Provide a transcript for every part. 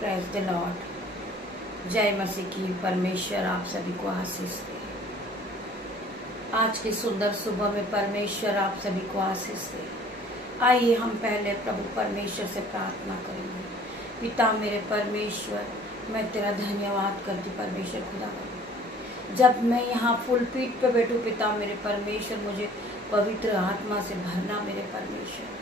Praise the Lord. जय मसीह की। परमेश्वर आप सभी को आशीष दे। आज की सुंदर सुबह में परमेश्वर आप सभी को आशीष दे। आइए हम पहले प्रभु परमेश्वर से प्रार्थना करेंगे। पिता मेरे परमेश्वर, मैं तेरा धन्यवाद करती परमेश्वर खुदा। जब मैं यहाँ फुल पीठ पे बैठूं पिता मेरे परमेश्वर, मुझे पवित्र आत्मा से भरना मेरे परमेश्वर।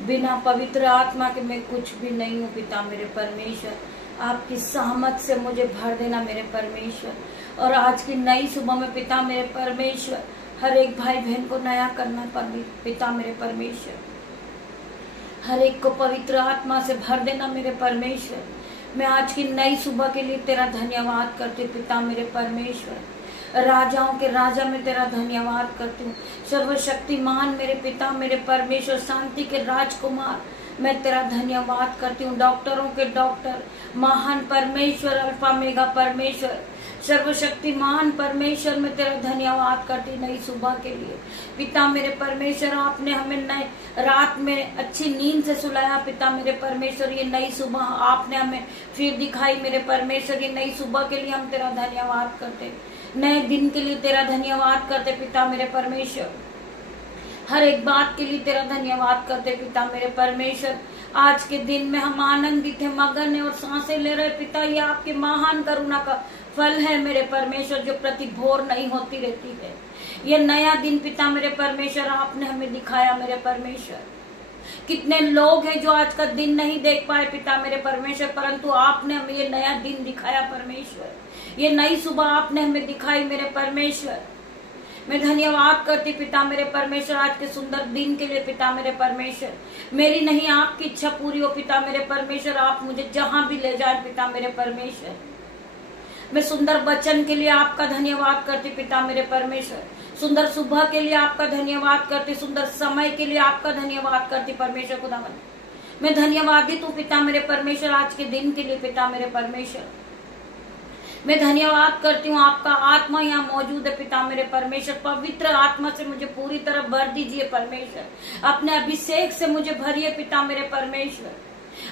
बिना पवित्र आत्मा के मैं कुछ भी नहीं हूँ पिता मेरे परमेश्वर। आपकी सहमत से मुझे भर देना मेरे परमेश्वर। और आज की नई सुबह में पिता मेरे परमेश्वर, हर एक भाई बहन को नया करना पिता मेरे परमेश्वर। हर एक को पवित्र आत्मा से भर देना मेरे परमेश्वर। मैं आज की नई सुबह के लिए तेरा धन्यवाद करती हूँ पिता मेरे परमेश्वर। राजाओं के राजा में तेरा धन्यवाद करती हूँ। सर्वशक्तिमान मेरे पिता मेरे परमेश्वर, शांति के राजकुमार, मैं तेरा धन्यवाद करती हूँ। डॉक्टरों के डॉक्टर, महान परमेश्वर, अल्फा मेगा परमेश्वर, सर्वशक्तिमान परमेश्वर, मैं तेरा धन्यवाद करती नई सुबह के लिए पिता मेरे परमेश्वर। आपने हमें नए रात में अच्छी नींद से सुलाया पिता मेरे परमेश्वर। ये नई सुबह आपने हमें फिर दिखाई मेरे परमेश्वर। ये नई सुबह के लिए हम तेरा धन्यवाद करते, नए दिन के लिए तेरा धन्यवाद करते पिता मेरे परमेश्वर। हर एक बात के लिए तेरा धन्यवाद करते पिता मेरे परमेश्वर। आज के दिन में हम आनंदित है, मगन है और सांसें ले रहे पिता। ये आपकी महान करुणा का फल है मेरे परमेश्वर, जो प्रति भोर नहीं होती रहती है। ये नया दिन पिता मेरे परमेश्वर आपने हमें दिखाया मेरे परमेश्वर। कितने लोग हैं जो आज का दिन नहीं देख पाए पिता मेरे परमेश्वर, परंतु आपने हमें ये नया दिन दिखाया परमेश्वर। ये नई सुबह आपने हमें दिखाई मेरे परमेश्वर। मैं धन्यवाद करती पिता मेरे परमेश्वर आज के सुंदर दिन के लिए पिता मेरे परमेश्वर। मेरी नहीं आपकी इच्छा पूरी हो पिता मेरे परमेश्वर। आप मुझे जहां भी ले जाए पिता मेरे परमेश्वर। मैं सुंदर वचन के लिए आपका धन्यवाद करती पिता मेरे परमेश्वर। सुंदर सुबह के लिए आपका धन्यवाद करती, सुंदर समय के लिए आपका धन्यवाद करती परमेश्वर खुदावन। मैं धन्यवादित हूँ पिता मेरे परमेश्वर आज के दिन के लिए पिता मेरे परमेश्वर। मैं धन्यवाद करती हूँ आपका आत्मा यहाँ मौजूद है पिता मेरे परमेश्वर। पवित्र आत्मा से मुझे पूरी तरह भर दीजिए परमेश्वर। अपने अभिषेक से मुझे भरिए पिता मेरे परमेश्वर।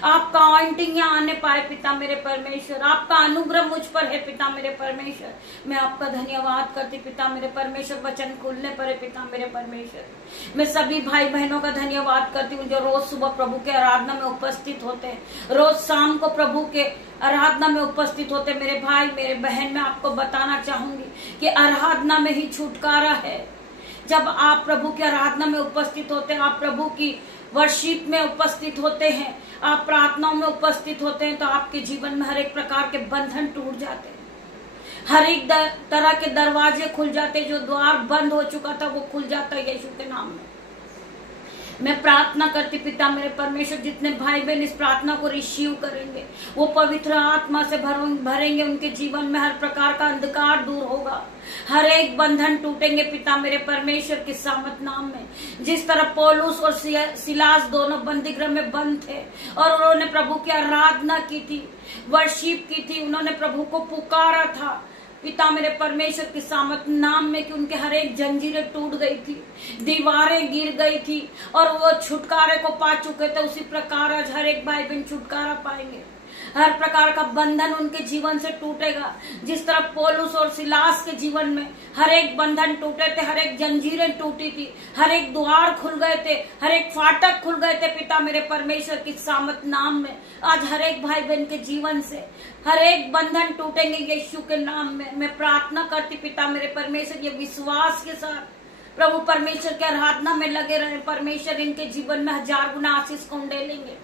आपका ऑइंटिंग यहाँ आने पाए पिता मेरे परमेश्वर। आपका अनुग्रह मुझ पर है पिता मेरे परमेश्वर। मैं आपका धन्यवाद करती पिता मेरे परमेश्वर। वचन खुलने पर है पिता मेरे परमेश्वर। मैं सभी भाई बहनों का धन्यवाद करती हूँ जो रोज सुबह प्रभु के आराधना में उपस्थित होते हैं, रोज शाम को प्रभु के आराधना में उपस्थित होते। मेरे भाई मेरे बहन, मैं आपको बताना चाहूंगी कि आराधना में ही छुटकारा है। जब आप प्रभु की आराधना में उपस्थित होते हैं, आप प्रभु की वर्शिप में उपस्थित होते हैं, आप प्रार्थनाओं में उपस्थित होते हैं, तो आपके जीवन में हर एक प्रकार के बंधन टूट जाते हैं। हर एक तरह के दरवाजे खुल जाते। जो द्वार बंद हो चुका था वो खुल जाता है यीशु के नाम में। मैं प्रार्थना करती पिता मेरे परमेश्वर, जितने भाई बहन इस प्रार्थना को रिसीव करेंगे वो पवित्र आत्मा से भरेंगे। उनके जीवन में हर प्रकार का अंधकार दूर होगा, हर एक बंधन टूटेंगे पिता मेरे परमेश्वर के सामत नाम में। जिस तरह पौलुस और सिलास दोनों बंदीगृह में बंद थे और उन्होंने प्रभु की आराधना की थी, वर्शिप की थी, उन्होंने प्रभु को पुकारा था पिता मेरे परमेश्वर के सामत नाम में, कि उनके हर एक जंजीरें टूट गई थी, दीवारें गिर गई थी और वो छुटकारे को पा चुके थे। उसी प्रकार आज हर एक भाई बहन छुटकारा पाएंगे। हर प्रकार का बंधन उनके जीवन से टूटेगा। जिस तरह पौलुस और सिलास के जीवन में हर एक बंधन टूटे थे, हर एक जंजीरें टूटी थी, हर एक द्वार खुल गए थे, हर एक फाटक खुल गए थे पिता मेरे परमेश्वर की सामत नाम में। आज हर एक भाई बहन के जीवन से हर एक बंधन टूटेंगे यीशु के नाम में। मैं प्रार्थना करती पिता मेरे परमेश्वर, ये विश्वास के साथ प्रभु परमेश्वर के आराधना में लगे रहे परमेश्वर। इनके जीवन में 1000 गुना आशीष को उंडेलेंगे।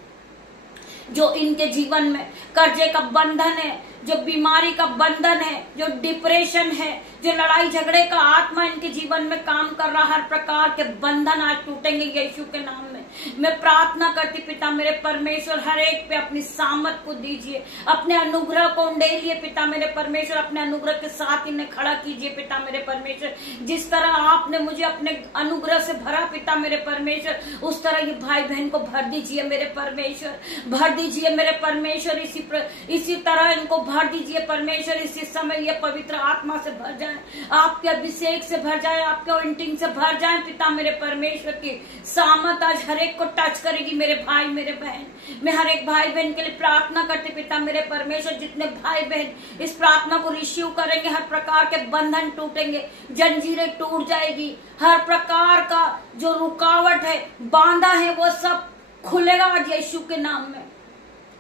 जो इनके जीवन में कर्जे का बंधन है, जो बीमारी का बंधन है, जो डिप्रेशन है, जो लड़ाई झगड़े का आत्मा इनके जीवन में काम कर रहा, हर प्रकार के बंधन आज टूटेंगे यीशु के नाम में। मैं प्रार्थना करती पिता मेरे परमेश्वर, हर एक पे अपनी सामत को दीजिए, अपने अनुग्रह को उंडेलिए पिता मेरे परमेश्वर। अपने अनुग्रह के साथ इन्हें खड़ा कीजिए पिता मेरे परमेश्वर। जिस तरह आपने मुझे अपने अनुग्रह से भरा पिता मेरे परमेश्वर, उस तरह ये भाई बहन को भर दीजिए मेरे परमेश्वर, भर दीजिए मेरे परमेश्वर। इसी तरह इनको भर दीजिए परमेश्वर। इसी समय ये पवित्र आत्मा से भर जाए, आपके अभिषेक से भर जाए, आपके ऑइंटिंग से भर जाए पिता मेरे परमेश्वर की सामत आज हर एक को टच करेगी मेरे भाई मेरे बहन। मैं हर एक भाई बहन के लिए प्रार्थना करती पिता मेरे परमेश्वर, जितने भाई बहन इस प्रार्थना को रिसीव करेंगे हर प्रकार के बंधन टूटेंगे, जंजीरें टूट जाएगी, हर प्रकार का जो रुकावट है बांधा है वो सब खुलेगा आज यीशु के नाम में।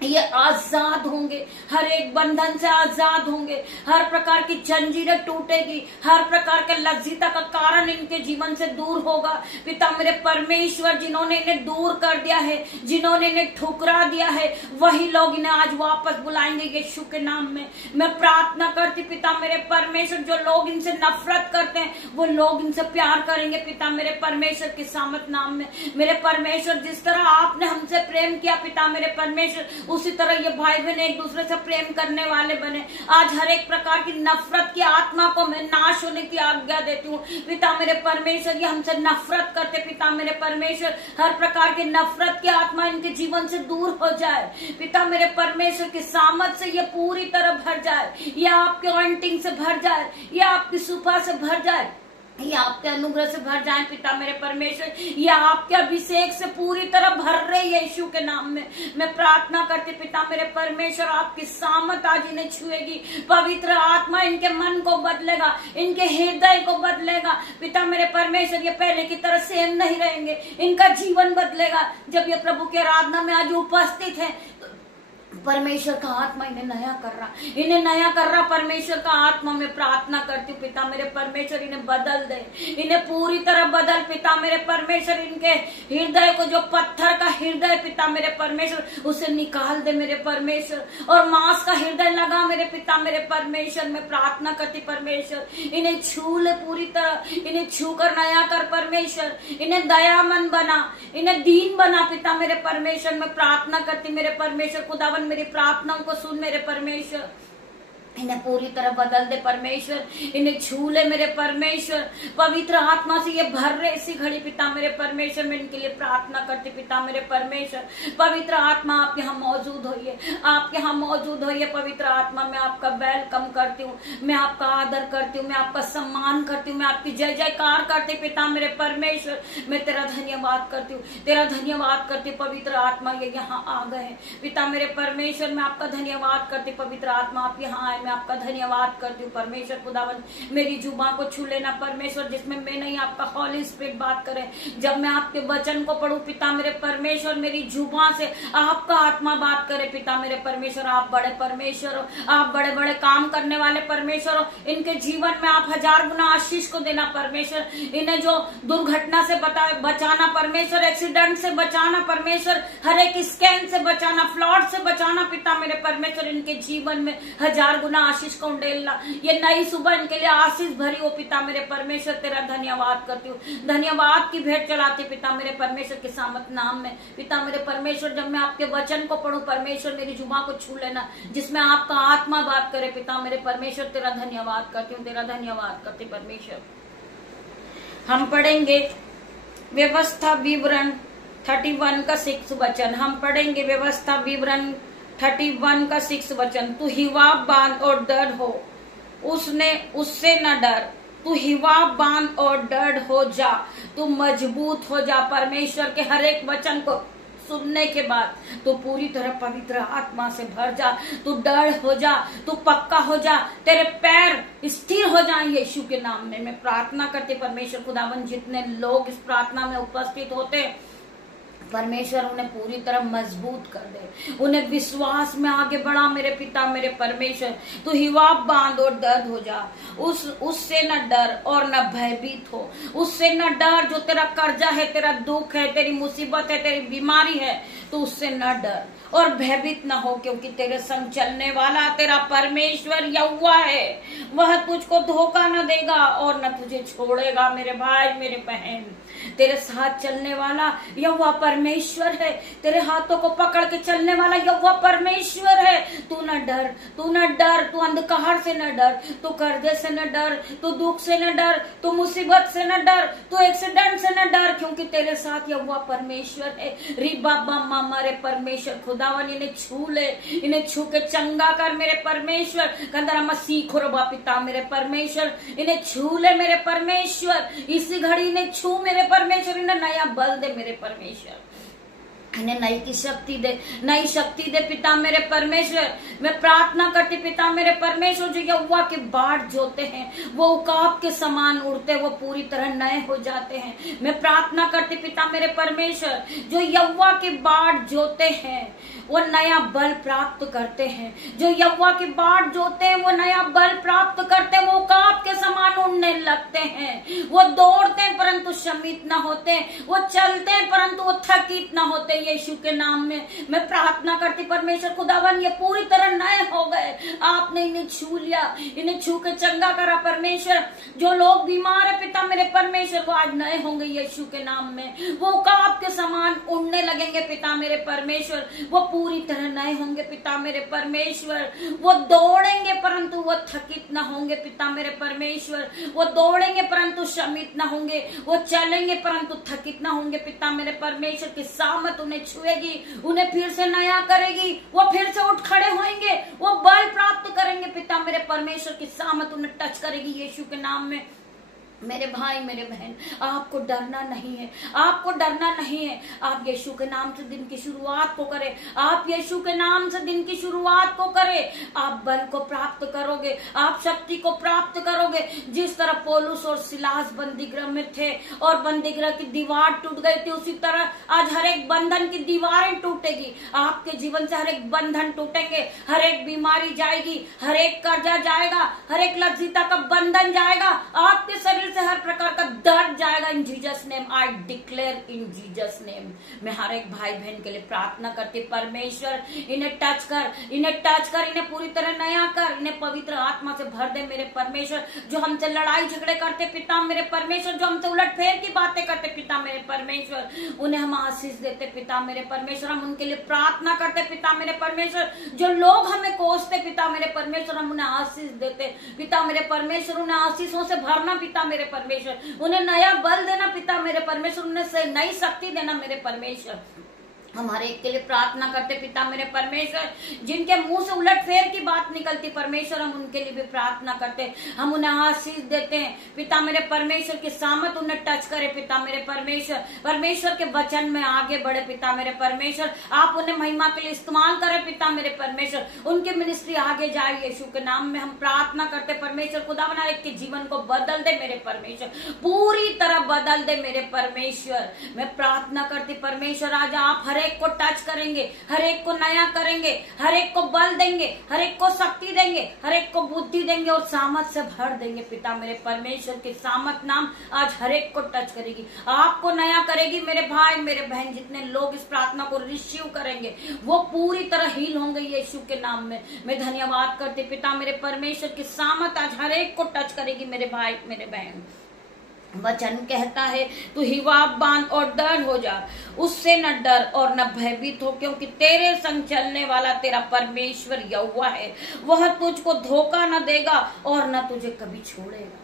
ये आजाद होंगे, हर एक बंधन से आजाद होंगे, हर प्रकार की जंजीरें टूटेगी, हर प्रकार के लज्जिता का कारण इनके जीवन से दूर होगा। पिता मेरे परमेश्वर, जिन्होंने इन्हें दूर कर दिया है, जिन्होंने इन्हें ठुकरा दिया है, वही लोग इन्हें आज वापस बुलाएंगे यीशु के नाम में। मैं प्रार्थना करती पिता मेरे परमेश्वर, जो लोग इनसे नफरत करते हैं वो लोग इनसे प्यार करेंगे पिता मेरे परमेश्वर के सामर्थ नाम में। मेरे परमेश्वर, जिस तरह आपने हमसे प्रेम किया पिता मेरे परमेश्वर, उसी तरह ये भाई बहन एक दूसरे से प्रेम करने वाले बने। आज हर एक प्रकार की नफरत की आत्मा को मैं नाश होने की आज्ञा देती हूँ पिता मेरे परमेश्वर। ये हमसे नफरत करते पिता मेरे परमेश्वर, हर प्रकार की नफरत की आत्मा इनके जीवन से दूर हो जाए पिता मेरे परमेश्वर की सामर्थ से ये पूरी तरह भर जाए, ये आपके ऑइंटिंग से भर जाए, ये आपकी सुपा से भर जाए, ये आपके अनुग्रह से भर जाए पिता मेरे परमेश्वर, ये आपके अभिषेक से पूरी तरह भर रहे यीशु के नाम में। मैं प्रार्थना करती पिता मेरे परमेश्वर, आपकी सामर्थ आज इन्हें छुएगी, पवित्र आत्मा इनके मन को बदलेगा, इनके हृदय को बदलेगा पिता मेरे परमेश्वर। ये पहले की तरह सेम नहीं रहेंगे, इनका जीवन बदलेगा। जब ये प्रभु की आराधना में आज उपस्थित है, परमेश्वर का आत्मा इन्हें नया कर रहा, इन्हें नया कर रहा परमेश्वर का आत्मा। में प्रार्थना करती हूँ पिता मेरे परमेश्वर, इन्हें बदल दे, इन्हें पूरी तरह बदल पिता मेरे परमेश्वर। इनके हृदय को, जो पत्थर का हृदय पिता मेरे परमेश्वर, उसे निकाल दे मेरे परमेश्वर, और मांस का हृदय लगा मेरे पिता मेरे परमेश्वर। मैं प्रार्थना करती परमेश्वर, इन्हें छू ले पूरी तरह, इन्हें छू कर नया कर परमेश्वर, इन्हें दयामन बना, इन्हें दीन बना पिता मेरे परमेश्वर। मैं प्रार्थना करती मेरे परमेश्वर, खुदावन मेरी प्रार्थनाओं को सुन मेरे परमेश्वर, इन्हें पूरी तरह बदल दे परमेश्वर, इन्हें छू ले मेरे परमेश्वर। पवित्र आत्मा से ये भर रहे इसी घड़ी पिता मेरे परमेश्वर। मैं इनके लिए प्रार्थना करती पिता मेरे परमेश्वर, पवित्र आत्मा आप यहाँ मौजूद होइए, आप यहाँ मौजूद होइए पवित्र आत्मा। मैं आपका वेलकम करती हूँ, मैं आपका आदर करती हूँ, मैं आपका सम्मान करती हूँ, मैं आपकी जय जयकार करती पिता मेरे परमेश्वर। मैं तेरा धन्यवाद करती हूँ, तेरा धन्यवाद करती पवित्र आत्मा। ये यहाँ आ गए पिता मेरे परमेश्वर, मैं आपका धन्यवाद करती पवित्र आत्मा, आप यहाँ आए। मैं आपका धन्यवाद करती हूँ परमेश्वर। खुदावन मेरी जुबान को छू लेना परमेश्वर, जिसमें मैं नहीं आपका हॉली स्पिरिट बात करे। जब मैं आपके वचन को पढ़ूं पिता मेरे परमेश्वर, मेरी जुबान से आपका आत्मा बात करे पिता मेरे परमेश्वर। आप बड़े परमेश्वर हो, आप बड़े बड़े काम करने वाले परमेश्वर हो। इनके जीवन में आप 1000 गुना आशीष को देना परमेश्वर। इन्हें जो दुर्घटना से बचाना परमेश्वर, एक्सीडेंट से बचाना परमेश्वर, हर एक स्कैन से बचाना, फ्लॉड से बचाना पिता मेरे परमेश्वर। इनके जीवन में 1000 गुना आशीष को उंडेलना। ये नई सुबह इनके लिए आशीष भरी हो पिता मेरे परमेश्वर। तेरा धन्यवाद करती हूँ, धन्यवाद की भेंट चढ़ाती पिता मेरे परमेश्वर के सामर्थ नाम में पिता मेरे परमेश्वर। जब मैं आपके वचन को पढ़ूं परमेश्वर, मेरी जुबान को छू लेना, जिसमें आपका आत्मा बात करे पिता मेरे परमेश्वर। तेरा धन्यवाद करती हूँ, तेरा धन्यवाद करती परमेश्वर। हम पढ़ेंगे व्यवस्था विवरण 31 का 6 वचन। हम पढ़ेंगे व्यवस्था विवरण 31 का 6 वचन। तू हिवाब बांध और डर हो, उससे न डर। तू हिवाब बांध और डर हो जा, तू मजबूत हो जा। परमेश्वर के हर एक वचन को सुनने के बाद तू पूरी तरह पवित्र आत्मा से भर जा, तू डर हो जा, तू पक्का हो जा, तेरे पैर स्थिर हो जाएं यीशु के नाम में। मैं प्रार्थना करती परमेश्वर खुदावन, जितने लोग इस प्रार्थना में उपस्थित होते परमेश्वर, उन्हें पूरी तरह मजबूत कर दे, उन्हें विश्वास में आगे बढ़ा मेरे पिता मेरे परमेश्वर। तू हिवाब बांध और दर्द हो जा, उससे न डर और न भयभीत हो। उससे न डर, जो तेरा कर्जा है, तेरा दुख है, तेरी मुसीबत है, तेरी बीमारी है, तो उससे न डर और भयभीत न हो, क्योंकि तेरे संग चलने वाला तेरा परमेश्वर यहोवा है। वह तुझको धोखा न देगा और न तुझे छोड़ेगा मेरे भाई मेरे बहन। तेरे साथ चलने वाला यहोवा परमेश्वर है, तेरे हाथों को पकड़ के चलने वाला यहोवा परमेश्वर है। तू न डर, तू न डर, तू अंधकार से न डर, तू कर्जे से न डर, तू दुख से न डर, तू मुसीबत से न डर, तू एक्सीडेंट से न डर, क्योंकि तेरे साथ यहोवा परमेश्वर है। री बाबा मामा रे परमेश्वर खुदावन, इन्हें छू ले, इन्हें छू के चंगा कर मेरे परमेश्वर। कंदरा मसीह खुरबा पिता मेरे परमेश्वर, इन्हें छू ले मेरे परमेश्वर। इसी घड़ी इन्हें छू मेरे परमेश्वर, इन्हें नया बल दे मेरे परमेश्वर। इन्हें नई की शक्ति दे, नई शक्ति दे पिता मेरे परमेश्वर। मैं प्रार्थना करती पिता मेरे परमेश्वर, जो यहोवा के बाढ़ जोते हैं वो उकाब के समान उड़ते, वो पूरी तरह नए हो जाते हैं। मैं प्रार्थना करती पिता मेरे परमेश्वर, जो यहोवा के बाढ़ जोते हैं वो नया बल प्राप्त करते हैं, जो यहोवा के बाढ़ जोते हैं वो नया बल प्राप्त करते हैं, वो उकाब के समान उड़ने लगते हैं, वो दौड़ते हैं परंतु शमित न होते, वो चलते हैं परंतु वो थकित न होते। यीशु के नाम में मैं प्रार्थना करती परमेश्वर खुदावन, ये पूरी तरह नए हो गए। आपने इन्हें छू लिया, इन्हें छू के चंगा करा परमेश्वर। जो लोग बीमार है पिता मेरे परमेश्वर, वो आज नए होंगे यीशु के नाम में। वो उकाब के समान उड़ने लगेंगे पिता मेरे परमेश्वर, वो पूरी तरह नए होंगे पिता मेरे परमेश्वर। वो दौड़ेंगे परंतु वो थकित न होंगे पिता मेरे परमेश्वर, वो दौड़ेंगे परंतु शमित न होंगे, वो चलेंगे परंतु थकित न होंगे पिता मेरे परमेश्वर। की सामत उन्हें छुएगी, उन्हें फिर से नया करेगी, वो फिर से उठ खड़े होंगे, वो बल प्राप्त करेंगे पिता मेरे परमेश्वर। की सामत उन्हें टच करेगी यीशु के नाम में। मेरे भाई मेरे बहन, आपको डरना नहीं है, आपको डरना नहीं है। आप यीशु के नाम से दिन की शुरुआत को करें, आप यीशु के नाम से दिन की शुरुआत को करें। आप बल को प्राप्त करोगे, आप शक्ति को प्राप्त करोगे। जिस तरह पौलुस और सिलास बंदीगृह में थे और बंदीगृह की दीवार टूट गई थी, उसी तरह आज हर एक बंधन की दीवारें टूटेगी। आपके जीवन से हर एक बंधन टूटेंगे, हर एक बीमारी जाएगी, हर एक कर्जा जाएगा, हर एक लज्जिता का बंधन जाएगा, आपके शरीर से हर प्रकार का दर्द जाएगा। इन Jesus name I declare, in Jesus name. मैं हर एक भाई बहन के लिए प्रार्थना करती परमेश्वर, इन्हें टच कर, इन्हें टच कर, इन्हें पूरी तरह नया कर, इन्हें पवित्र आत्मा से भर दे मेरे परमेश्वर। जो हमसे लड़ाई झगड़े करते पिता मेरे परमेश्वर, जो हमसे उलट फेर की बातें करते पिता मेरे परमेश्वर, उन्हें हम आशीष देते पिता मेरे परमेश्वर। हम उनके लिए प्रार्थना करते पिता मेरे परमेश्वर। जो लोग हमें कोसते पिता मेरे परमेश्वर, हम उन्हें आशीष देते पिता मेरे परमेश्वर। उन्हें आशीषों से भरना पिता मेरे परमेश्वर, उन्हें नया बल देना पिता मेरे परमेश्वर, उन्हें नई शक्ति देना मेरे परमेश्वर। हम हर एक के लिए प्रार्थना करते पिता मेरे परमेश्वर। जिनके मुंह से उलट फेर की बात निकलती परमेश्वर, हम उनके लिए भी प्रार्थना करते, हम उन्हें आशीष देते हैं पिता मेरे परमेश्वर। की सामत उन्हें टच करे पिता मेरे परमेश्वर। परमेश्वर के वचन में आगे बढ़े पिता मेरे परमेश्वर। आप उन्हें महिमा के लिए इस्तेमाल करें पिता मेरे परमेश्वर। उनकी मिनिस्ट्री आगे जाए यीशु के नाम में हम प्रार्थना करते परमेश्वर। खुदा बना एक के जीवन को बदल दे मेरे परमेश्वर, पूरी तरह बदल दे मेरे परमेश्वर। मैं प्रार्थना करती परमेश्वर, आज आप हर एक को टच करेंगे, हर एक को नया करेंगे, हर एक को बल देंगे, हर एक को शक्ति देंगे, हर एक को बुद्धि देंगे और सामत से भर देंगे पिता मेरे परमेश्वर। की सामत नाम आज हर एक को टच करेगी, आपको नया करेगी मेरे भाई मेरे बहन। जितने लोग इस प्रार्थना को रिसीव करेंगे वो पूरी तरह हील होंगे यीशु के नाम में। मैं धन्यवाद करती पिता मेरे परमेश्वर। की सामत आज हर एक को टच करेगी मेरे भाई मेरे बहन। वचन कहता है तू हिवाब बांध और डर हो जा, उससे न डर और न भयभीत हो, क्योंकि तेरे संग चलने वाला तेरा परमेश्वर यहोवा है। वह तुझको धोखा न देगा और न तुझे कभी छोड़ेगा।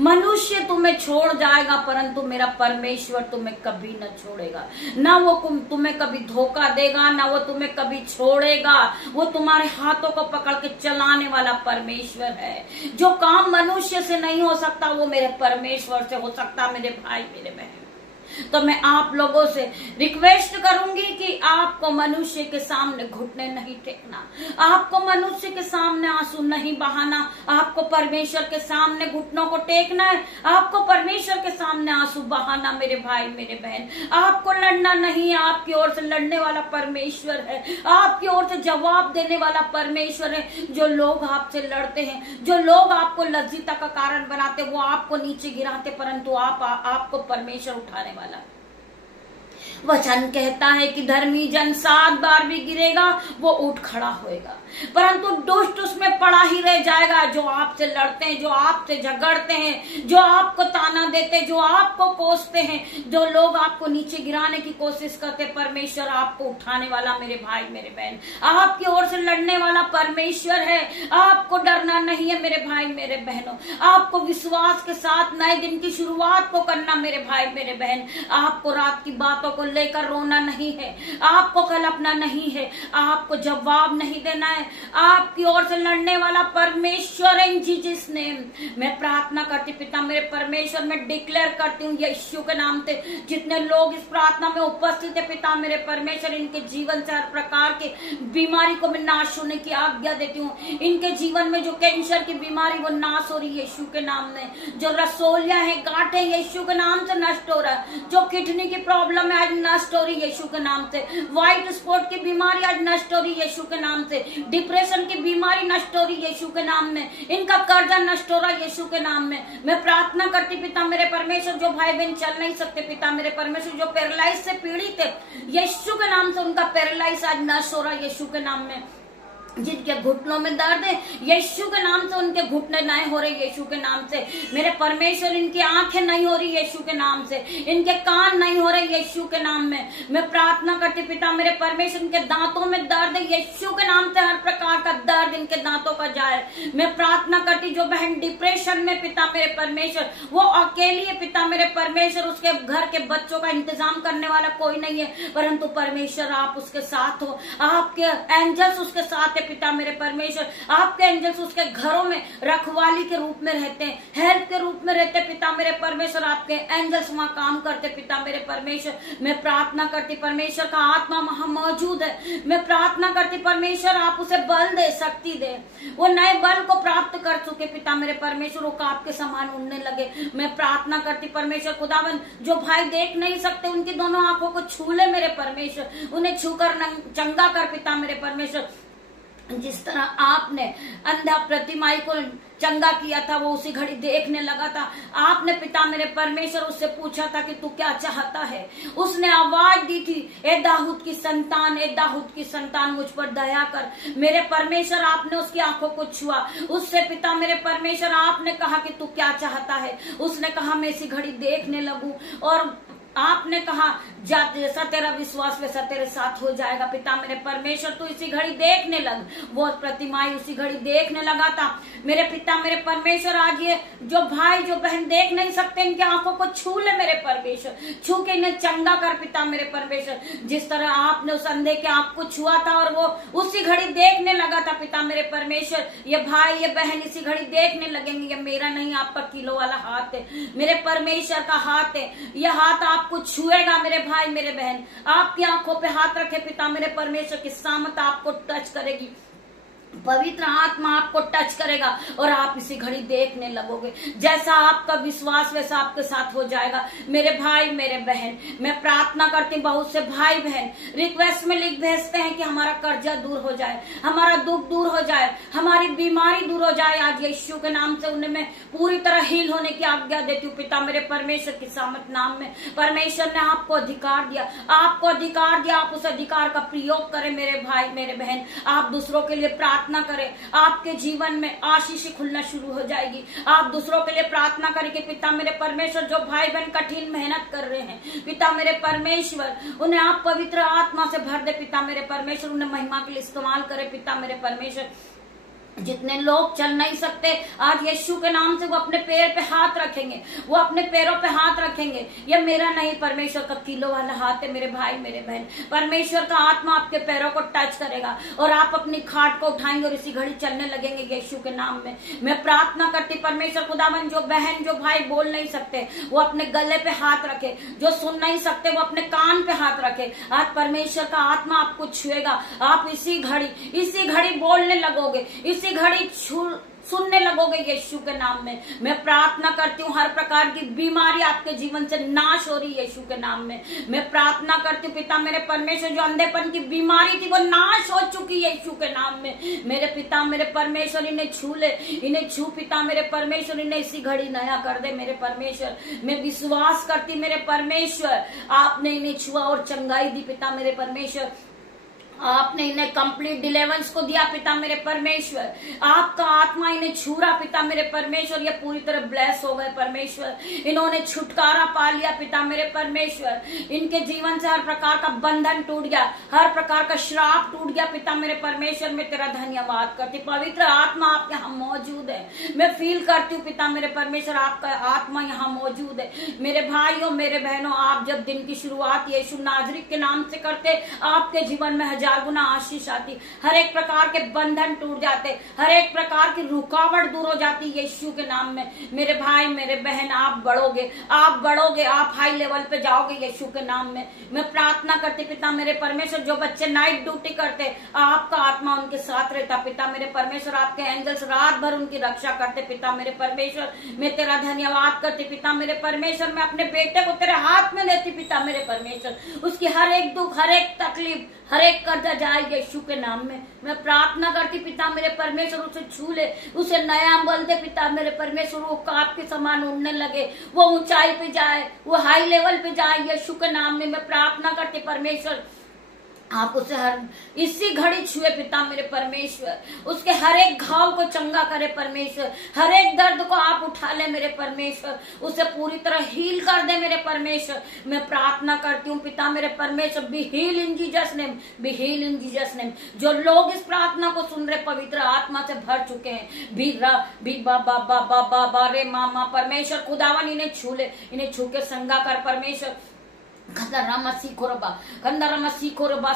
मनुष्य तुम्हें छोड़ जाएगा परंतु मेरा परमेश्वर तुम्हें कभी न छोड़ेगा। ना वो तुम्हें कभी धोखा देगा, ना वो तुम्हें कभी छोड़ेगा। वो तुम्हारे हाथों को पकड़ के चलाने वाला परमेश्वर है। जो काम मनुष्य से नहीं हो सकता वो मेरे परमेश्वर से हो सकता मेरे भाई मेरे बहन। तो मैं आप लोगों से रिक्वेस्ट करूंगी कि आपको मनुष्य के सामने घुटने नहीं टेकना, आपको मनुष्य के सामने आंसू नहीं बहाना, आपको परमेश्वर के सामने घुटनों को टेकना है, आपको परमेश्वर के सामने आंसू बहाना मेरे भाई मेरे बहन। आपको लड़ना नहीं है, आपकी ओर से लड़ने वाला परमेश्वर है, आपकी ओर से जवाब देने वाला परमेश्वर है। जो लोग आपसे लड़ते हैं, जो लोग आपको लज्जिता का कारण बनाते, वो आपको नीचे गिराते, परंतु आपको परमेश्वर उठाने वाला। वचन कहता है कि धर्मी जन 7 बार भी गिरेगा वो उठ खड़ा होएगा, परंतु दुष्ट उसमें पड़ा ही रह जाएगा। जो आपसे लड़ते हैं, जो आपसे झगड़ते हैं, जो आपको ताना देते हैं, जो आपको कोसते हैं, जो लोग आपको नीचे गिराने की कोशिश करते, परमेश्वर आपको उठाने वाला मेरे भाई मेरे बहन, आपकी ओर से लड़ने वाला परमेश्वर है। आपको डरना नहीं है मेरे भाई मेरे बहनों। आपको विश्वास के साथ नए दिन की शुरुआत को करना मेरे भाई मेरे बहन। आपको रात की बातों को लेकर रोना नहीं है, आपको कलपना नहीं है, आपको जवाब नहीं देना है। आपकी ओर से लड़ने वाला परमेश्वर इन जीसस नेम। मैं प्रार्थना करती पिता मेरे परमेश्वर, मैं डिक्लेयर करती हूँ यीशु के नाम से, जितने लोग इस प्रार्थना में उपस्थित है पिता मेरे परमेश्वर, इनके जीवन से हर प्रकार के बीमारी को मैं नाश होने की आज्ञा देती हूँ। इनके जीवन में जो कैंसर की बीमारी वो नाश हो रही है यीशु के नाम में। जो रसोलियां है, गांठें यीशु के नाम से नष्ट हो रहा है। जो किडनी की प्रॉब्लम है आज नष्ट हो रही है यीशु के नाम से। व्हाइट स्पॉट की बीमारी आज नष्ट हो रही है यीशु के नाम से। डिप्रेशन की बीमारी नष्ट हो रही है यीशु के नाम में। इनका कर्जा नष्ट हो रहा है यीशु के नाम में। मैं प्रार्थना करती पिता मेरे परमेश्वर, जो भाई बहन चल नहीं सकते पिता मेरे परमेश्वर, जो पैरालाइज से पीड़ित है यीशु के नाम से, उनका पैरालाइज आज नष्ट हो रहा है यीशु के नाम में। जिनके घुटनों में दर्द है यीशु के नाम से, उनके घुटने नए हो रहे यीशु के नाम से। मेरे परमेश्वर, इनकी आंखें नहीं हो रही यीशु के नाम से, इनके कान नहीं हो रहे यीशु के नाम में। मैं प्रार्थना करती पिता मेरे परमेश्वर, इनके दांतों में दर्द है यीशु के नाम से, हर प्रकार का दर्द इनके दांतों का जाए। मैं प्रार्थना करती जो बहन डिप्रेशन में पिता मेरे परमेश्वर, वो अकेली है पिता मेरे परमेश्वर, उसके घर के बच्चों का इंतजाम करने वाला कोई नहीं है, परंतु परमेश्वर आप उसके साथ हो। आपके एंजल्स उसके साथ पिता मेरे परमेश्वर, आपके एंजल्स उसके घरों में रखवाली के रूप में रहते हैं, हेल्प के रूप में रहते पिता मेरे परमेश्वर। आपके एंजल्स वहां काम करते पिता मेरे परमेश्वर। मैं प्रार्थना करती परमेश्वर का आत्मा वहां मौजूद है। मैं प्रार्थना करती परमेश्वर आप उसे बल दे, शक्ति दे, वो नए बल को प्राप्त कर चुके पिता मेरे परमेश्वर, वो आपके समान उड़ने लगे। मैं प्रार्थना करती परमेश्वर खुदावन, जो भाई देख नहीं सकते उनकी दोनों आंखों को छू ले मेरे परमेश्वर, उन्हें छूकर चंगा कर पिता मेरे परमेश्वर। जिस तरह आपने अंधा प्रतिमाई को चंगा किया था, वो उसी घड़ी देखने लगा था। आपने पिता मेरे परमेश्वर उससे पूछा था कि तू क्या चाहता है, उसने आवाज दी थी, ए दाऊद की संतान, ए दाऊद की संतान, मुझ पर दया कर। मेरे परमेश्वर आपने उसकी आंखों को छुआ, उससे पिता मेरे परमेश्वर आपने कहा कि तू क्या चाहता है। उसने कहा मैं इसी घड़ी देखने लगूं, और आपने कहा जा, जैसा तेरा विश्वास वैसा तेरे साथ हो जाएगा। पिता मेरे परमेश्वर तू इसी घड़ी देखने लग। वो प्रतिमाएं उसी घड़ी देखने लगा था। मेरे पिता मेरे परमेश्वर, आज ये जो भाई जो बहन देख नहीं सकते, इनकी आंखों को छू ले मेरे परमेश्वर, छू के इन्हें चंगा कर पिता मेरे परमेश्वर। जिस तरह आपने उस अंधे के आंख को छुआ था और वो उसी घड़ी देखने लगा था पिता मेरे परमेश्वर, ये भाई ये बहन इसी घड़ी देखने लगेंगे। ये मेरा नहीं आपका किलो वाला हाथ है, मेरे परमेश्वर का हाथ है। यह हाथ आपको छुएगा मेरे भाई मेरे बहन। आपकी आंखों पे हाथ रखे पिता मेरे परमेश्वर की सामत आपको टच करेगी, पवित्र आत्मा आपको टच करेगा और आप इसी घड़ी देखने लगोगे। जैसा आपका विश्वास वैसा आपके साथ हो जाएगा मेरे भाई मेरे बहन। मैं प्रार्थना करती हूँ, बहुत से भाई बहन रिक्वेस्ट में लिख भेजते हैं कि हमारा कर्जा दूर हो जाए, हमारा दुख दूर हो जाए, हमारी बीमारी दूर हो जाए। आज यीशु के नाम से उन्हें मैं पूरी तरह हील होने की आज्ञा देती हूँ पिता मेरे परमेश्वर की सामत नाम में। परमेश्वर ने आपको अधिकार दिया, आपको अधिकार दिया, आप उस अधिकार का प्रयोग करें मेरे भाई मेरे बहन। आप दूसरों के लिए प्रार्थना करें, आपके जीवन में आशीष खुलना शुरू हो जाएगी। आप दूसरों के लिए प्रार्थना करें कि पिता मेरे परमेश्वर, जो भाई बहन कठिन मेहनत कर रहे हैं पिता मेरे परमेश्वर, उन्हें आप पवित्र आत्मा से भर दे पिता मेरे परमेश्वर, उन्हें महिमा के लिए इस्तेमाल करे पिता मेरे परमेश्वर। जितने लोग चल नहीं सकते, आज यीशु के नाम से वो अपने पैर पे हाथ रखेंगे, वो अपने पैरों पे हाथ रखेंगे। ये मेरा नहीं, परमेश्वर का किलो वाला हाथ है मेरे भाई मेरे बहन। परमेश्वर का आत्मा आपके पैरों को टच करेगा और आप अपनी खाट को उठाएंगे और इसी घड़ी चलने लगेंगे यीशु के नाम में। मैं प्रार्थना करती परमेश्वर खुदावन, जो बहन जो भाई बोल नहीं सकते वो अपने गले पे हाथ रखे, जो सुन नहीं सकते वो अपने कान पे हाथ रखे। आज परमेश्वर का आत्मा आपको छुएगा, आप इसी घड़ी बोलने लगोगे, इसी घड़ी सुनने लगोगे यीशु के नाम में। मैं प्रार्थना करती हूँ, हर प्रकार की बीमारी आपके जीवन से नाश हो रही है यीशु के नाम में। मैं प्रार्थना करती हूँ पिता मेरे परमेश्वर, जो अंधेपन की बीमारी थी वो नाश हो चुकी है यीशु के नाम में। मेरे पिता मेरे परमेश्वर, इन्हें छू ले, इन्हें छू पिता मेरे परमेश्वर, इन्हें इसी घड़ी नया कर दे मेरे परमेश्वर। मैं विश्वास करती मेरे परमेश्वर, आपने इन्हें छुआ और चंगाई दी पिता मेरे परमेश्वर। आपने इन्हें कंप्लीट डिलीवरेंस को दिया पिता मेरे परमेश्वर। आपका आत्मा इन्हें छू रहा पिता मेरे परमेश्वर। ये पूरी तरह ब्लेस हो गए परमेश्वर। इन्होंने छुटकारा पा लिया पिता मेरे परमेश्वर। इनके जीवन से हर प्रकार का बंधन टूट गया, हर प्रकार का श्राप टूट गया पिता मेरे परमेश्वर। मैं तेरा धन्यवाद करती। पवित्र आत्मा आप यहाँ मौजूद है। मैं फील करती हूँ पिता मेरे परमेश्वर, आपका आत्मा यहाँ मौजूद है। मेरे भाइयों मेरे बहनों, आप जब दिन की शुरुआत यीशु नाज़री के नाम से करते, आपके जीवन में 1000 गुना आशीष आती। हर एक प्रकार के बंधन टूट जाते, हर एक प्रकार की रुकावट दूर हो जाती यीशु के नाम में। मेरे भाई मेरे बहन, आप बढ़ोगे, आप बढ़ोगे, आप हाई लेवल पे जाओगे यीशु के नाम में। मैं प्रार्थना करती पिता मेरे परमेश्वर, जो बच्चे नाइट ड्यूटी करते, आपका आत्मा उनके साथ रहता पिता मेरे परमेश्वर। आपके एंजल्स रात भर उनकी रक्षा करते पिता मेरे परमेश्वर। मैं तेरा धन्यवाद करती पिता मेरे परमेश्वर। मैं अपने बेटे को तेरे हाथ में लेती पिता मेरे परमेश्वर। उसकी हर एक दुख, हर एक तकलीफ, हर एक कर्जा जाए यीशु के नाम में। मैं प्रार्थना करती पिता मेरे परमेश्वर, उसे छू ले, उसे नया बल दे पिता मेरे परमेश्वर। वो काप के समान उड़ने लगे, वो ऊंचाई पे जाए, वो हाई लेवल पे जाए यीशु के नाम में। मैं प्रार्थना करती परमेश्वर, आप उसे हर इसी घड़ी छुए पिता मेरे परमेश्वर। उसके हर एक घाव को चंगा करे परमेश्वर। हर एक दर्द को आप उठा ले मेरे परमेश्वर। उसे पूरी तरह हील कर दे मेरे परमेश्वर। मैं प्रार्थना करती हूँ पिता मेरे परमेश्वर, be heal in Jesus name, be heal in Jesus name. जो लोग इस प्रार्थना को सुन रहे पवित्र आत्मा से भर चुके हैं, भी बाबा रे मामा परमेश्वर खुदावन इन्हें छू ले, इन्हें छू के संगा कर परमेश्वर।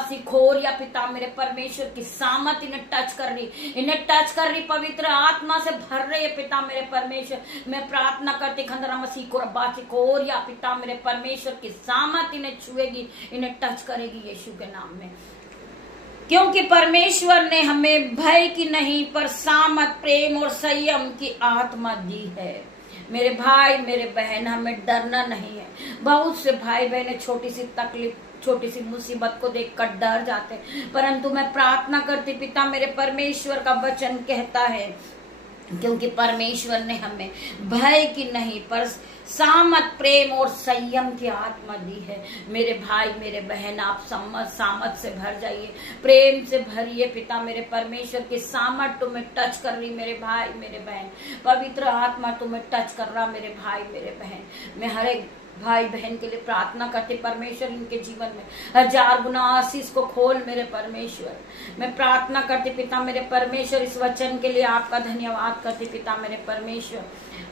सिखोरिया पिता मेरे परमेश्वर की सामत इन्हें टच कर रही, इन्हें टच कर रही, पवित्र आत्मा से भर रही है पिता मेरे परमेश्वर। मैं प्रार्थना करती सिखोरिया पिता मेरे परमेश्वर की सामत इन्हें छुएगी, इन्हें टच करेगी यीशु के नाम में। क्योंकि परमेश्वर ने हमें भय की नहीं पर सामत, प्रेम और संयम की आत्मा दी है। मेरे भाई मेरे बहन, हमें डरना नहीं है। बहुत से भाई बहन छोटी सी तकलीफ, छोटी सी मुसीबत को देखकर डर जाते, परंतु मैं प्रार्थना करती पिता मेरे परमेश्वर का वचन कहता है, क्योंकि परमेश्वर ने हमें भय की नहीं पर सामत, प्रेम और संयम की आत्मा दी है। मेरे भाई मेरे बहन, आप सामत से भर जाइए, प्रेम से भरिए पिता मेरे परमेश्वर की सामत तुम्हें टच कर रही मेरे भाई मेरे बहन। पवित्र आत्मा तुम्हें टच कर रहा मेरे भाई मेरे बहन। मैं हर एक भाई बहन के लिए प्रार्थना करते परमेश्वर, इनके जीवन में 1000 गुना आशीष को खोल मेरे परमेश्वर। मैं प्रार्थना करती पिता मेरे परमेश्वर, इस वचन के लिए आपका धन्यवाद करती पिता मेरे परमेश्वर।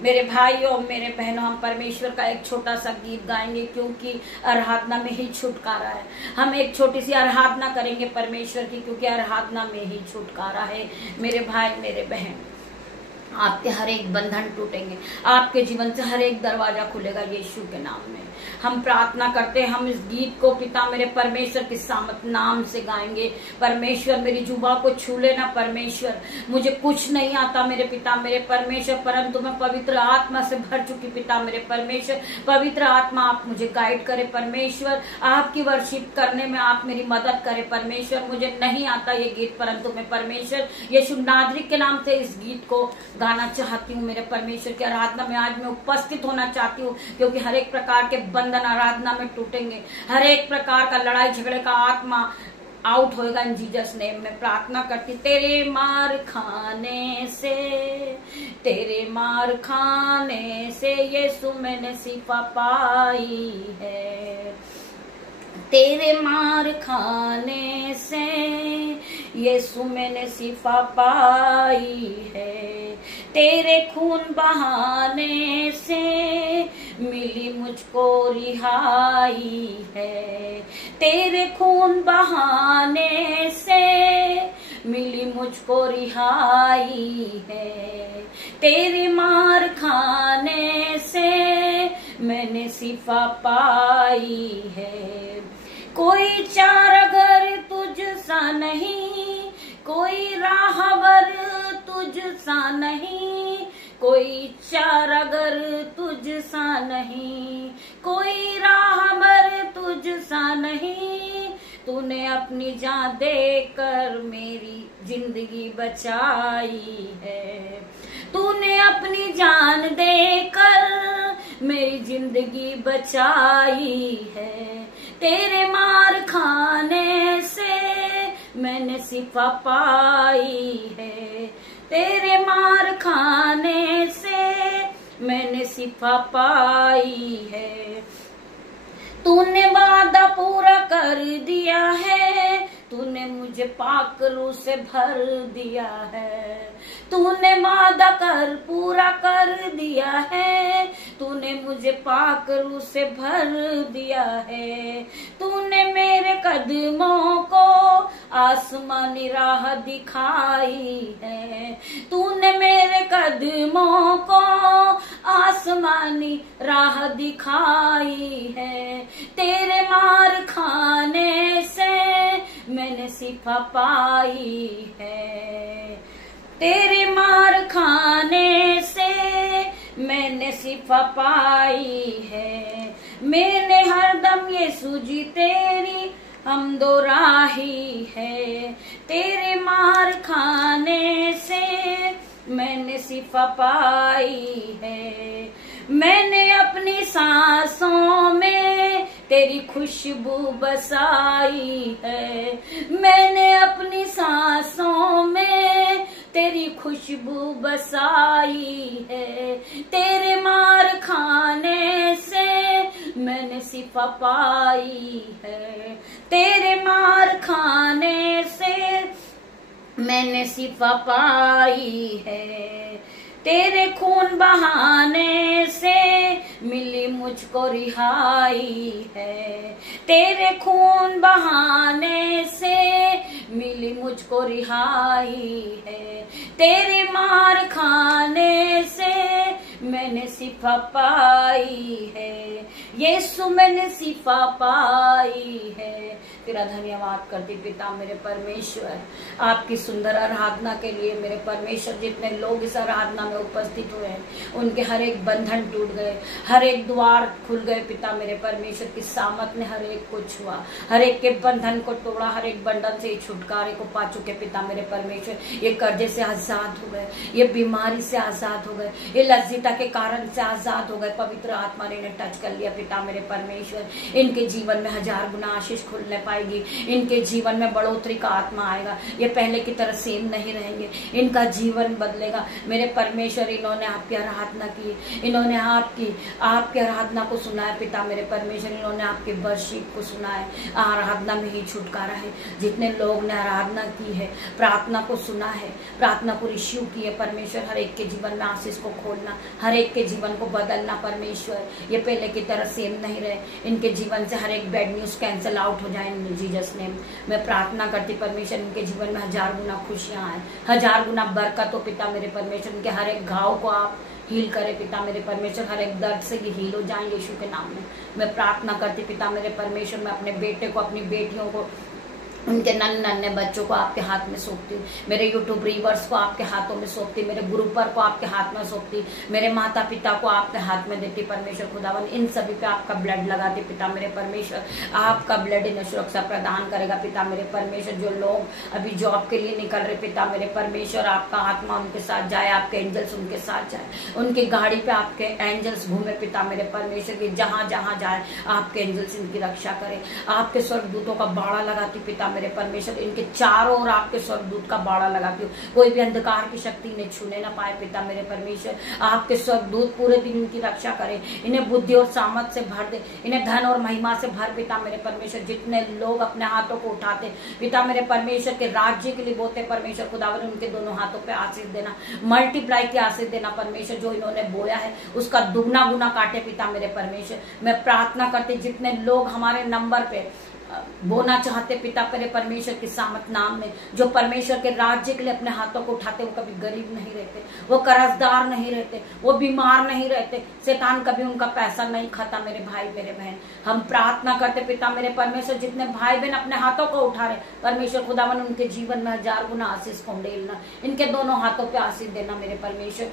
मेरे भाइयों मेरे बहनों, हम परमेश्वर का एक छोटा सा गीत गाएंगे, क्योंकि आराधना में ही छुटकारा है। हम एक छोटी सी आराधना करेंगे परमेश्वर की, क्योंकि आराधना में ही छुटकारा है। मेरे भाई मेरे बहन, आपके हर एक बंधन टूटेंगे, आपके जीवन से हर एक दरवाजा खुलेगा यीशु के नाम में। हम प्रार्थना करते हैं, हम इस गीत को पिता मेरे परमेश्वर की सामत नाम से गाएंगे। परमेश्वर मेरी जुबा को छू लेना परमेश्वर। मुझे कुछ नहीं आता मेरे पिता मेरे परमेश्वर, परंतु मैं पवित्र आत्मा से भर चुकी पिता मेरे परमेश्वर। पवित्र आत्मा आप मुझे गाइड करे परमेश्वर, आपकी वर्शिप करने में आप मेरी मदद करे परमेश्वर। मुझे नहीं आता ये गीत, परंतु मैं परमेश्वर यीशु नाज़री के नाम से इस गीत को गाना चाहती हूँ। मेरे परमेश्वर की आराधना में आज मैं उपस्थित होना चाहती हूँ, क्योंकि हर एक प्रकार के बंधन आराधना में टूटेंगे, हर एक प्रकार का लड़ाई झगड़े का आत्मा आउट होएगा इन जीसस नेम में। प्रार्थना करती, तेरे मार खाने से, तेरे मार खाने से यीशु मैंने शिफा पाई है। तेरे मार खाने से यीशु मैंने शिफा पाई है। तेरे खून बहाने से मिली मुझको रिहाई है। तेरे खून बहाने से मिली मुझको रिहाई है। तेरे मार खाने से मैंने शिफा पाई है। कोई चारागर तुझ सा नहीं, कोई राहबर तुझ सा नहीं, कोई चारागर तुझ सा नहीं, कोई राहबर तुझ सा नहीं। तूने अपनी जान देकर मेरी जिंदगी बचाई है। तूने अपनी जान देकर मेरी जिंदगी बचाई है। तेरे मार खाने से मैंने शिफा पाई है। तेरे मार खाने से मैंने शिफा पाई है। तूने वादा पूरा कर दिया है, तूने मुझे पाक रूह से भर दिया है। तूने वादा पूरा कर दिया है, तूने मुझे पाक रूह से भर दिया है। तूने मेरे कदमों को आसमानी राह दिखाई है। तूने मेरे कदमों को आसमानी राह दिखाई है। तेरे मार खाने से मैंने शिफा पाई है। तेरे मार खाने से मैंने शिफा पाई है। मैंने हरदम यीशु जी तेरी हमदो राही है। तेरे मार खाने से मैंने शिफा पाई है। मैंने अपनी सांसों में तेरी खुशबू बसाई है। मैंने अपनी सांसों में तेरी खुशबू बसाई है। तेरे मार खाने से मैंने शिफा पाई है। तेरे मार खाने से मैंने शिफा पाई है। तेरे खून बहाने से मिली मुझको रिहाई है। तेरे खून बहाने से मिली मुझको रिहाई है। तेरे मार खाने से मैंने शिफा पाई है। यीशु मैंने शिफा पाई है। तेरा धन्यवाद करती पिता मेरे परमेश्वर, आपकी सुंदर आराधना के लिए मेरे परमेश्वर। जितने लोग इस आराधना में उपस्थित हुए हैं उनके हर एक बंधन टूट गए, हर एक द्वार खुल गए पिता मेरे परमेश्वर की सामत ने हर एक को छुआ, हर एक के बंधन को तोड़ा, हर एक बंधन से छुटकारे को पा चुके पिता मेरे परमेश्वर। ये कर्जे से आजाद हो गए, ये बीमारी से आजाद हो गए, ये लज्जिता के कारण से आजाद हो गए। पवित्र आत्मा ने इन्हें टच कर लिया पिता मेरे परमेश्वर। इनके जीवन में 1000 गुना आशीष खुलने पाएगी। इनके जीवन में बढ़ोतरी का आत्मा आएगा। ये पहले की तरह सेम नहीं रहेंगे, इनका जीवन बदलेगा मेरे परमेश्वर। इन्होंने आपकी आराधना की, इन्होंने आपकी आराधना को सुना है पिता मेरे परमेश्वर। इन्होंने आपके वर्शिप को सुना है। आराधना में ही छुटकारा है। जितने लोग ने आराधना की है, प्रार्थना को सुना है, प्रार्थना को रिसीव की है परमेश्वर, हर एक के जीवन में आशीष को खोलना, हर एक के जीवन को बदलना परमेश्वर। ये पहले की तरह सेम नहीं रहे, इनके जीवन से हर एक बैड न्यूज कैंसिल आउट हो जाए इन जीसस नेम। मैं प्रार्थना करती परमेश्वर इनके जीवन में 1000 गुना खुशियां आए, 1000 गुना बरकत हो पिता मेरे परमेश्वर। इनके हर एक घाव को आप हील करे पिता मेरे परमेश्वर। हर एक दर्द से ये हील हो जाए यीशु के नाम में। मैं प्रार्थना करती पिता मेरे परमेश्वर। मैं अपने बेटे को, अपनी बेटियों को, उनके नन्हे बच्चों को आपके हाथ में सौंपती हूँ। मेरे यूट्यूब रीवर्स को आपके हाथों में सौंपती, मेरे गुरुपर को आपके हाथ में सौंपती, मेरे माता पिता को आपके हाथ में देती परमेश्वर खुदावन। इन सभी पे आपका ब्लड लगाती पिता मेरे परमेश्वर। आपका ब्लड इन्हें सुरक्षा प्रदान करेगा पिता मेरे परमेश्वर। जो लोग अभी जॉब के लिए निकल रहे पिता मेरे परमेश्वर, आपका आत्मा उनके साथ जाए, आपके एंजल्स उनके साथ जाए, उनकी गाड़ी पे आपके एंजल्स घूमे पिता मेरे परमेश्वर की। जहां जहां जाए आपके एंजल्स इनकी रक्षा करे। आपके स्वर्गदूतों का बाड़ा लगाती पिता मेरे परमेश्वर। इनके चारों ओर आपके स्वर्गदूत का बाड़ा लगाती हूँ, कोई भी अंधकार की शक्ति इन्हें छूने ना पाए पिता मेरे परमेश्वर। आपके स्वर्गदूत पूरे दिन इनकी रक्षा करें, इन्हें बुद्धि और सामर्थ से भर दे, इन्हें धन और महिमा से भर पिता मेरे परमेश्वर। जितने लोग अपने हाथों को उठाते पिता मेरे परमेश्वर के राज्य के लिए बोते परमेश्वर खुदावन, उनके दोनों हाथों पे आशीष देना, मल्टीप्लाई की आशीष देना परमेश्वर। जो इन्होंने बोया है उसका दुगना गुना काटे पिता मेरे परमेश्वर। मैं प्रार्थना करती जितने लोग हमारे नंबर पे बोना चाहते पिता मेरे परमेश्वर के सामत नाम में, जो परमेश्वर के राज्य के लिए अपने हाथों को उठाते, वो कभी गरीब नहीं रहते, वो कर्जदार नहीं रहते, वो बीमार नहीं रहते, शैतान कभी उनका पैसा नहीं खाता मेरे भाई मेरे बहन। हम प्रार्थना करते पिता मेरे परमेश्वर, जितने भाई बहन अपने हाथों को उठा रहे परमेश्वर खुदावन, उनके जीवन में 1000 गुना आशीष को उंडेलना, इनके दोनों हाथों पे आशीष देना मेरे परमेश्वर।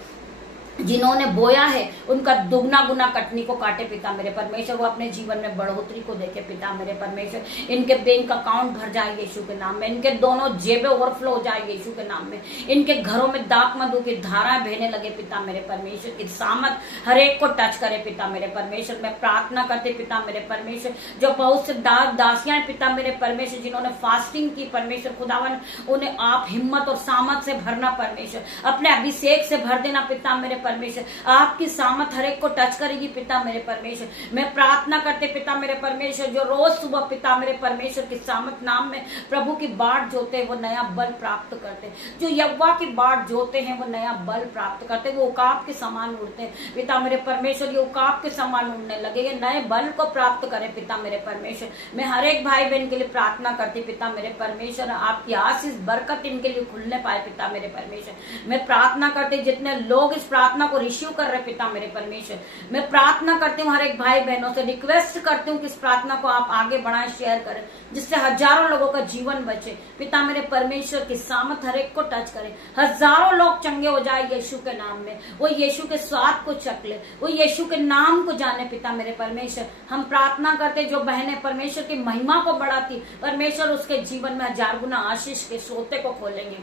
जिन्होंने बोया है उनका दुगना गुना कटनी को काटे पिता मेरे परमेश्वर। वो अपने जीवन में बढ़ोतरी को देखे पिता मेरे परमेश्वर। इनके बैंक अकाउंट भर जाए यीशु के नाम में। इनके दोनों जेबें ओवरफ्लो हो जाए यीशु के नाम में। इनके घरों में दाख मधु की धाराएं बहने लगे पिता मेरे परमेश्वर। की सामत हर एक को टच करे पिता मेरे परमेश्वर। मैं प्रार्थना करते पिता मेरे परमेश्वर, जो बहुत से दास दासियां पिता मेरे परमेश्वर जिन्होंने फास्टिंग की परमेश्वर खुदावन, उन्हें आप हिम्मत और सामत से भरना परमेश्वर। अपने अभिषेक से भर देना पिता मेरे परमेश्वर। आपकी सामत हर एक को टच करेगी पिता मेरे परमेश्वर। मैं प्रार्थना करते पिता मेरे परमेश्वर, जो रोज सुबह पिता मेरे परमेश्वर की सामत नाम में प्रभु की बाट जोते हैं वो नया बल प्राप्त करते हैं। जो यहोवा की बाट जोते हैं वो नया बल प्राप्त करते हैं। वो उकाब के समान उड़ते हैं पिता मेरे परमेश्वर। ये उकाब के समान उड़ने लगे, ये नए बल को प्राप्त करें पिता मेरे परमेश्वर। मैं हर एक भाई बहन के लिए प्रार्थना करती पिता मेरे परमेश्वर, आपकी आशीष बरकत इनके लिए खुलने पाए पिता मेरे परमेश्वर। मैं प्रार्थना करती जितने लोग इस प्रार्थना को रिसीव कर रहे पिता मेरे परमेश्वर, मैं प्रार्थना करती हूँ हर एक भाई बहनों से रिक्वेस्ट करती हूँ कि इस प्रार्थना को आप आगे बढ़ाएं, शेयर करें, जिससे हजारों लोगों का जीवन बचे पिता मेरे परमेश्वर। की सामत हर एक को टच करें, हजारों लोग चंगे हो जाए यीशु के नाम में। वो यीशु के स्वाद को चख ले, वो यीशु के नाम को जाने पिता मेरे परमेश्वर। हम प्रार्थना करते जो बहनें परमेश्वर की महिमा को बढ़ाती परमेश्वर, उसके जीवन में 1000 गुना आशीष के सोते को खोलेंगे।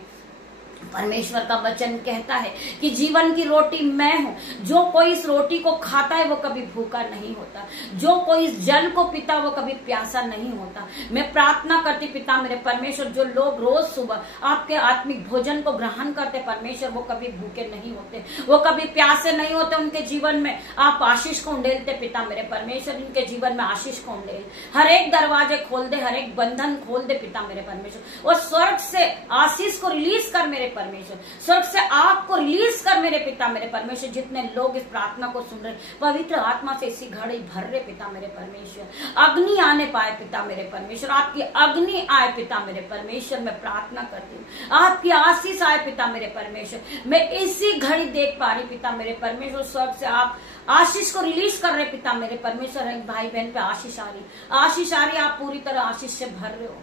परमेश्वर का वचन कहता है कि जीवन की रोटी मैं हूं, जो कोई इस रोटी को खाता है वो कभी भूखा नहीं होता, जो कोई इस जल को पीता वो कभी प्यासा नहीं होता। मैं प्रार्थना करती पिता मेरे परमेश्वर, जो लोग रोज सुबह आपके आत्मिक भोजन को ग्रहण करते परमेश्वर, वो कभी भूखे नहीं होते, वो कभी प्यासे नहीं होते। उनके जीवन में आप आशीष को उंडेलते पिता मेरे परमेश्वर। इनके जीवन में आशीष को उंडेल, हर एक दरवाजे खोल दे, हर एक बंधन खोल दे पिता मेरे परमेश्वर। और स्वर्ग से आशीष को रिलीज कर मेरे परमेश्वर, स्वर्ग से आपको रिलीज कर मेरे पिता मेरे परमेश्वर। जितने लोग इस प्रार्थना को सुन रहे पवित्र आत्मा से इसी घड़ी भर रहे पिता मेरे परमेश्वर। अग्नि आने पाए पिता मेरे परमेश्वर, आपकी अग्नि आए पिता मेरे परमेश्वर। मैं प्रार्थना करती हूँ आपकी आशीष आए पिता मेरे परमेश्वर। मैं इसी घड़ी देख पा रही पिता मेरे परमेश्वर, स्वर्ग से आप आशीष को रिलीज कर रहे पिता मेरे परमेश्वर। एक भाई बहन पे आशीष आ रही, आशीष आ रही, आप पूरी तरह आशीष से भर रहे हो।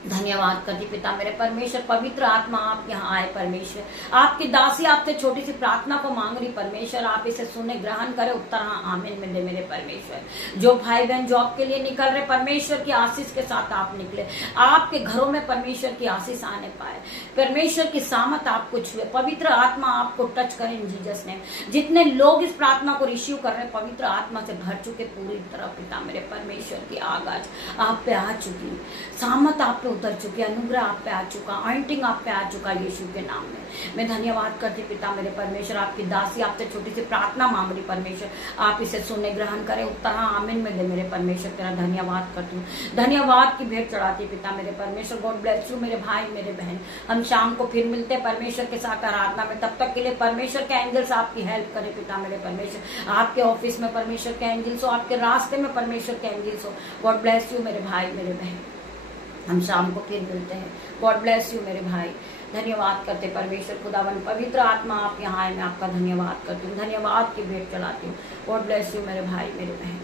धन्यवाद करती पिता मेरे परमेश्वर। पवित्र आत्मा आप यहाँ आए परमेश्वर। आपकी दासी आपसे छोटी सी प्रार्थना को मांग रही परमेश्वर, आप इसे सुने, ग्रहण करें, उत्तर हाँ आमीन में दे मेरे परमेश्वर। जो भाई बहन जॉब के लिए निकल रहे परमेश्वर की आशीष के साथ आप निकले, आपके घरों में परमेश्वर की आशीष आने पाए, परमेश्वर की सामत आपको छुए, पवित्र आत्मा आपको टच करे इन जीसस ने। जितने लोग इस प्रार्थना को रिसीव कर रहे पवित्र आत्मा से भर चुके पूरी तरह पिता मेरे परमेश्वर की आग आज आप पे आ चुकी, सामत आप उतर चुकी, अनुग्रह आप पे आ चुका, अनॉइंटिंग आप पे आ चुका यीशु के नाम में। मैं धन्यवाद करती पिता मेरे परमेश्वर। आपकी दासी आपसे छोटी सी प्रार्थना मांग रही परमेश्वर, आप इसे सुने, ग्रहण करें, उत्तर आमीन में दे मेरे परमेश्वर। तेरा धन्यवाद करती हूँ, धन्यवाद की भेंट चढ़ाती पिता मेरे परमेश्वर। गॉड ब्लेस यू मेरे भाई मेरे बहन। हम शाम को फिर मिलते हैं परमेश्वर के साथ आराधना में। तब तक के लिए परमेश्वर के एंजल्स आपकी हेल्प करे पिता मेरे परमेश्वर। आपके ऑफिस में परमेश्वर के एंजल्स हो, आपके रास्ते में परमेश्वर के एंजल्स हो। गॉड ब्लेस यू मेरे भाई मेरे बहन। हम शाम को फिर मिलते हैं। गॉड ब्लेस यू मेरे भाई। धन्यवाद करते परमेश्वर खुदावन। पवित्र आत्मा आप यहाँ आए, मैं आपका धन्यवाद करती हूँ, धन्यवाद की भेंट चढ़ाती हूँ। गॉड ब्लेस यू मेरे भाई मेरे बहन।